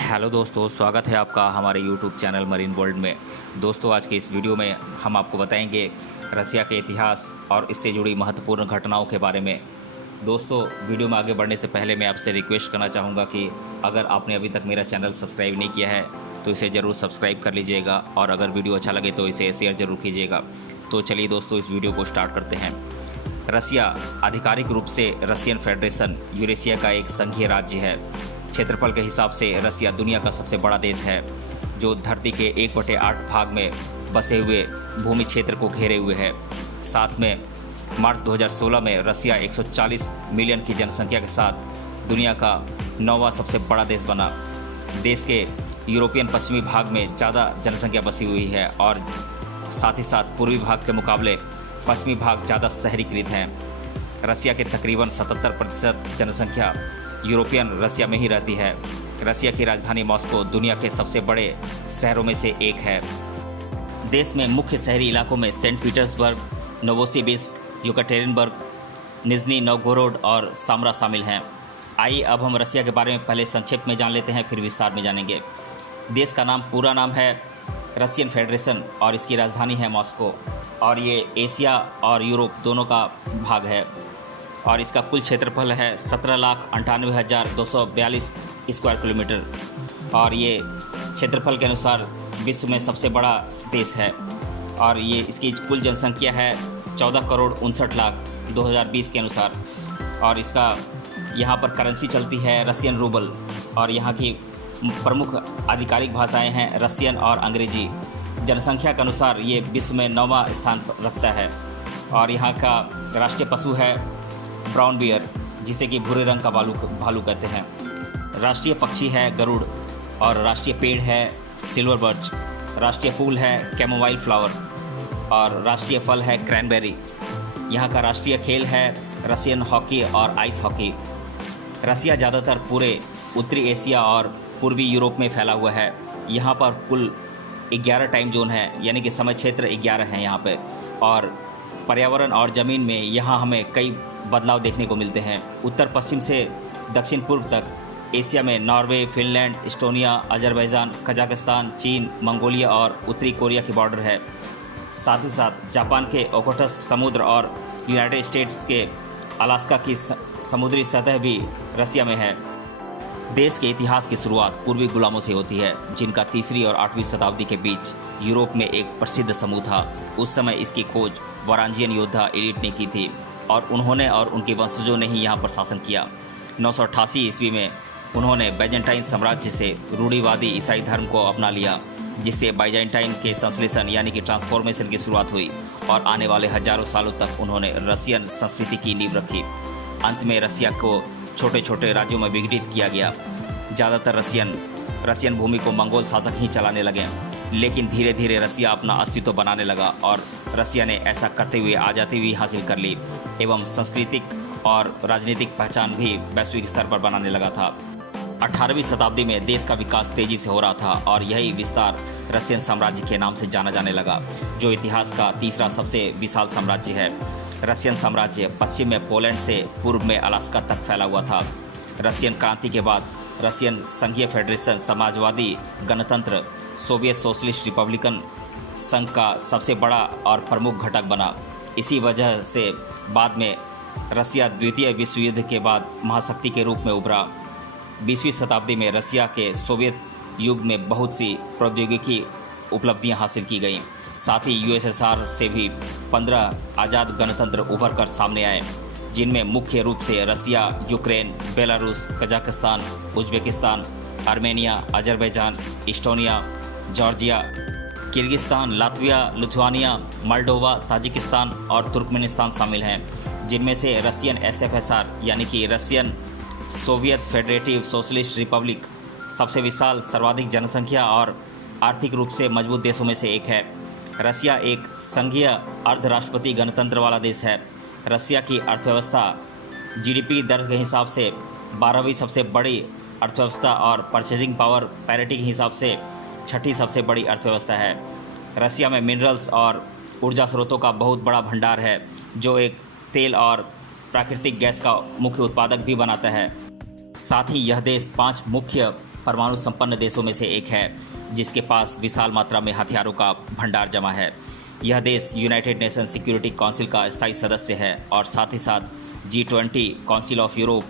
Hello दोस्तों, स्वागत है आपका हमारे यूट्यूब चैनल मरीन वर्ल्ड में। दोस्तों, आज के इस वीडियो में हम आपको बताएंगे रसिया के इतिहास और इससे जुड़ी महत्वपूर्ण घटनाओं के बारे में। दोस्तों, वीडियो में आगे बढ़ने से पहले मैं आपसे रिक्वेस्ट करना चाहूँगा कि अगर आपने अभी तक मेरा चैनल सब्सक्राइब नहीं किया है तो इसे ज़रूर सब्सक्राइब कर लीजिएगा और अगर वीडियो अच्छा लगे तो इसे शेयर ज़रूर कीजिएगा। तो चलिए दोस्तों, इस वीडियो को स्टार्ट करते हैं। रसिया आधिकारिक रूप से रशियन फेडरेशन यूरेशिया का एक संघीय राज्य है। क्षेत्रफल के हिसाब से रसिया दुनिया का सबसे बड़ा देश है, जो धरती के 1/8 भाग में बसे हुए भूमि क्षेत्र को घेरे हुए है। साथ में मार्च 2016 में रसिया 140 मिलियन की जनसंख्या के साथ दुनिया का 9वां सबसे बड़ा देश बना। देश के यूरोपियन पश्चिमी भाग में ज़्यादा जनसंख्या बसी हुई है और साथ ही साथ पूर्वी भाग के मुकाबले पश्चिमी भाग ज़्यादा शहरीकृत हैं। रसिया के तकरीबन 77% जनसंख्या यूरोपियन रसिया में ही रहती है। रसिया की राजधानी मॉस्को दुनिया के सबसे बड़े शहरों में से एक है। देश में मुख्य शहरी इलाकों में Saint Petersburg, Novosibirsk, Yekaterinburg, Nizhny Novgorod और सामरा शामिल हैं। आइए अब हम रसिया के बारे में पहले संक्षेप में जान लेते हैं, फिर विस्तार में जानेंगे। देश का पूरा नाम है रशियन फेडरेशन और इसकी राजधानी है मॉस्को और ये एशिया और यूरोप दोनों का भाग है और इसका कुल क्षेत्रफल है 17,98,242 स्क्वायर किलोमीटर और ये क्षेत्रफल के अनुसार विश्व में सबसे बड़ा देश है और ये इसकी कुल जनसंख्या है 14,59,00,000 2020 के अनुसार। और इसका यहाँ पर करेंसी चलती है रशियन रूबल और यहाँ की प्रमुख आधिकारिक भाषाएं हैं रशियन और अंग्रेजी। जनसंख्या के अनुसार ये विश्व में 9वां स्थान रखता है और यहाँ का राष्ट्रीय पशु है ब्राउन बियर, जिसे कि भूरे रंग का भालू कहते हैं। राष्ट्रीय पक्षी है गरुड़ और राष्ट्रीय पेड़ है सिल्वर बर्च। राष्ट्रीय फूल है कैमोमाइल फ्लावर और राष्ट्रीय फल है क्रैनबेरी। यहाँ का राष्ट्रीय खेल है रशियन हॉकी और आइस हॉकी। रसिया ज़्यादातर पूरे उत्तरी एशिया और पूर्वी यूरोप में फैला हुआ है। यहाँ पर कुल 11 टाइम जोन है, यानी कि समय क्षेत्र 11 हैं यहाँ पे। और पर्यावरण और ज़मीन में यहाँ हमें कई बदलाव देखने को मिलते हैं। उत्तर पश्चिम से दक्षिण पूर्व तक एशिया में Norway, Finland, Estonia, Azerbaijan, Kazakhstan, चीन, मंगोलिया और उत्तरी कोरिया की बॉर्डर है। साथ ही साथ जापान के ओखोटस्क समुद्र और यूनाइटेड स्टेट्स के अलास्का की समुद्री सतह भी रसिया में है। देश के इतिहास की शुरुआत पूर्वी गुलामों से होती है, जिनका 3वीं और 8वीं शताब्दी के बीच यूरोप में एक प्रसिद्ध समूह था। उस समय इसकी खोज वारांजियन योद्धा एलिट ने की थी और उन्होंने और उनके वंशजों ने ही यहाँ पर शासन किया। 988 ईस्वी में उन्होंने बैजेंटाइन साम्राज्य से रूढ़िवादी ईसाई धर्म को अपना लिया, जिससे बाइजेंटाइन के संश्लेषण यानी कि ट्रांसफॉर्मेशन की शुरुआत हुई और आने वाले हजारों सालों तक उन्होंने रशियन संस्कृति की नींव रखी। अंत में रसिया को छोटे छोटे राज्यों में विघटित किया गया। ज़्यादातर रशियन भूमि को मंगोल शासक ही चलाने लगे, लेकिन धीरे धीरे रसिया अपना अस्तित्व बनाने लगा और रसिया ने ऐसा करते हुए आज़ादी भी हासिल कर ली एवं सांस्कृतिक और राजनीतिक पहचान भी वैश्विक स्तर पर बनाने लगा था। 18वीं शताब्दी में देश का विकास तेजी से हो रहा था और यही विस्तार रशियन साम्राज्य के नाम से जाना जाने लगा, जो इतिहास का तीसरा सबसे विशाल साम्राज्य है। रशियन साम्राज्य पश्चिम में पोलैंड से पूर्व में अलास्का तक फैला हुआ था। रशियन क्रांति के बाद रशियन संघीय फेडरेशन समाजवादी गणतंत्र सोवियत सोशलिस्ट रिपब्लिकन संघ का सबसे बड़ा और प्रमुख घटक बना। इसी वजह से बाद में रसिया द्वितीय विश्व युद्ध के बाद महाशक्ति के रूप में उभरा। 20वीं शताब्दी में रसिया के सोवियत युग में बहुत सी प्रौद्योगिकी उपलब्धियां हासिल की गईं। साथ ही यूएसएसआर से भी 15 आज़ाद गणतंत्र उभर कर सामने आए, जिनमें मुख्य रूप से Russia, Ukraine, Belarus, Kazakhstan, Uzbekistan, Armenia, Azerbaijan, Estonia, Georgia, Kyrgyzstan, Latvia, Lithuania, Moldova, Tajikistan और तुर्कमेनिस्तान शामिल हैं। जिनमें से रशियन एसएफएसआर यानी कि Russian Soviet Federative Socialist Republic सबसे विशाल, सर्वाधिक जनसंख्या और आर्थिक रूप से मजबूत देशों में से एक है। रसिया एक संघीय अर्धराष्ट्रपति गणतंत्र वाला देश है। रसिया की अर्थव्यवस्था जीडीपी दर के हिसाब से 12वीं सबसे बड़ी अर्थव्यवस्था और परचेजिंग पावर पैरिटी के हिसाब से 6ठी सबसे बड़ी अर्थव्यवस्था है। रसिया में मिनरल्स और ऊर्जा स्रोतों का बहुत बड़ा भंडार है, जो एक तेल और प्राकृतिक गैस का मुख्य उत्पादक भी बनाता है। साथ ही यह देश 5 मुख्य परमाणु संपन्न देशों में से एक है, जिसके पास विशाल मात्रा में हथियारों का भंडार जमा है। यह देश यूनाइटेड नेशन सिक्योरिटी काउंसिल का स्थायी सदस्य है और साथ ही साथ G20, council of Europe,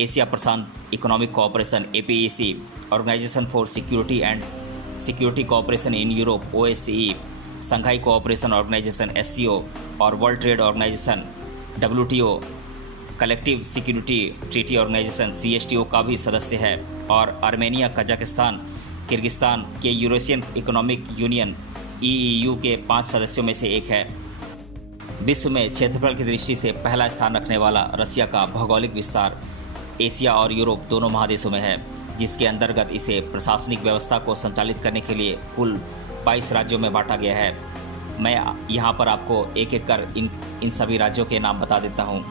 Asia प्रशांत economic cooperation APEC, organisation for security cooperation in Europe OSCE, Shanghai cooperation organisation SCO और world trade organisation WTO, collective security treaty organisation CSTO का भी सदस्य है और आर्मेनिया, कजाकिस्तान, किर्गिस्तान के Eurasian economic union EEU के 5 सदस्यों में से एक है। विश्व में क्षेत्रफल की दृष्टि से पहला स्थान रखने वाला रसिया का भौगोलिक विस्तार एशिया और यूरोप दोनों महादेशों में है, जिसके अंतर्गत इसे प्रशासनिक व्यवस्था को संचालित करने के लिए कुल 22 राज्यों में बांटा गया है। मैं यहाँ पर आपको एक एक कर इन सभी राज्यों के नाम बता देता हूँ।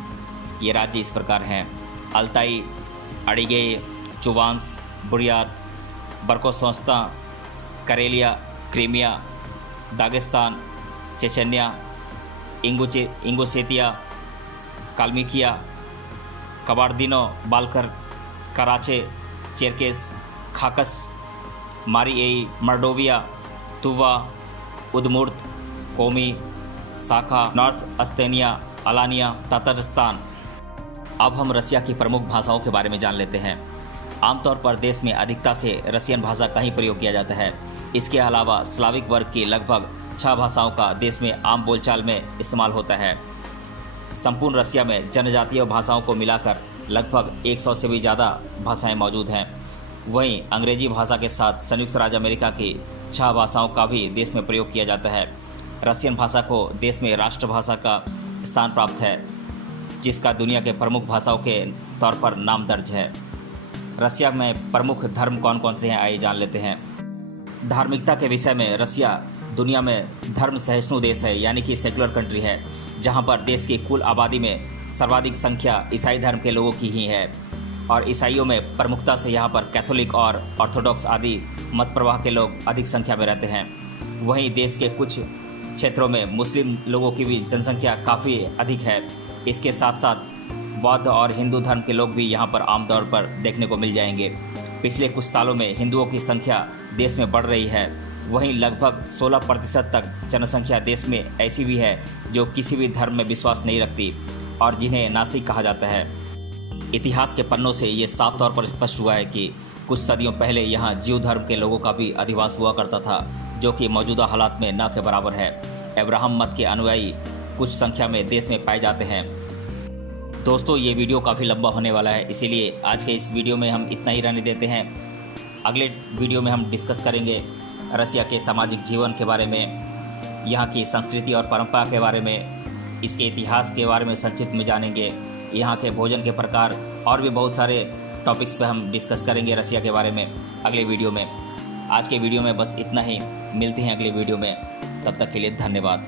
ये राज्य इस प्रकार हैं: अल्ताई, अडिगे, चुवांस, Buryat, Bashkortostan, Karelia, Crimea, Dagestan, Chechnya, Ingushetia, Kalmykia, Kabardino Balkar, Karachay, Cherkess, खाकस, मारिएई, मर्डोविया, तुवा, उदमुर्त, कोमी, साखा, नॉर्थ अस्तेनिया, अलानिया, तातरिस्तान। अब हम रसिया की प्रमुख भाषाओं के बारे में जान लेते हैं। आमतौर पर देश में अधिकता से रसियन भाषा का ही प्रयोग किया जाता है। इसके अलावा स्लाविक वर्ग की लगभग 6 भाषाओं का देश में आम बोलचाल में इस्तेमाल होता है। संपूर्ण रसिया में जनजातीय भाषाओं को मिलाकर लगभग 100 से भी ज़्यादा भाषाएं मौजूद हैं। वहीं अंग्रेजी भाषा के साथ संयुक्त राज्य अमेरिका की 6 भाषाओं का भी देश में प्रयोग किया जाता है। रसियन भाषा को देश में राष्ट्रभाषा का स्थान प्राप्त है, जिसका दुनिया के प्रमुख भाषाओं के तौर पर नाम दर्ज है। रसिया में प्रमुख धर्म कौन कौन से हैं, आइए जान लेते हैं। धार्मिकता के विषय में रसिया दुनिया में धर्म सहिष्णु देश है, यानी कि सेकुलर कंट्री है, जहां पर देश की कुल आबादी में सर्वाधिक संख्या ईसाई धर्म के लोगों की ही है और ईसाइयों में प्रमुखता से यहां पर कैथोलिक और ऑर्थोडॉक्स आदि मत प्रवाह के लोग अधिक संख्या में रहते हैं। वहीं देश के कुछ क्षेत्रों में मुस्लिम लोगों की भी जनसंख्या काफ़ी अधिक है। इसके साथ साथ बौद्ध और हिंदू धर्म के लोग भी यहाँ पर आमतौर पर देखने को मिल जाएंगे। पिछले कुछ सालों में हिंदुओं की संख्या देश में बढ़ रही है। वहीं लगभग 16% तक जनसंख्या देश में ऐसी भी है जो किसी भी धर्म में विश्वास नहीं रखती और जिन्हें नास्तिक कहा जाता है। इतिहास के पन्नों से ये साफ तौर पर स्पष्ट हुआ है कि कुछ सदियों पहले यहाँ जीव धर्म के लोगों का भी अधिवास हुआ करता था, जो कि मौजूदा हालात में न के बराबर है। अब्राहम मत के अनुयायी कुछ संख्या में देश में पाए जाते हैं। दोस्तों, ये वीडियो काफ़ी लंबा होने वाला है, इसीलिए आज के इस वीडियो में हम इतना ही रहने देते हैं। अगले वीडियो में हम डिस्कस करेंगे रसिया के सामाजिक जीवन के बारे में, यहाँ की संस्कृति और परंपरा के बारे में, इसके इतिहास के बारे में संक्षिप्त में जानेंगे, यहाँ के भोजन के प्रकार और भी बहुत सारे टॉपिक्स पे हम डिस्कस करेंगे रसिया के बारे में अगले वीडियो में। आज के वीडियो में बस इतना ही, मिलते हैं अगले वीडियो में, तब तक के लिए धन्यवाद।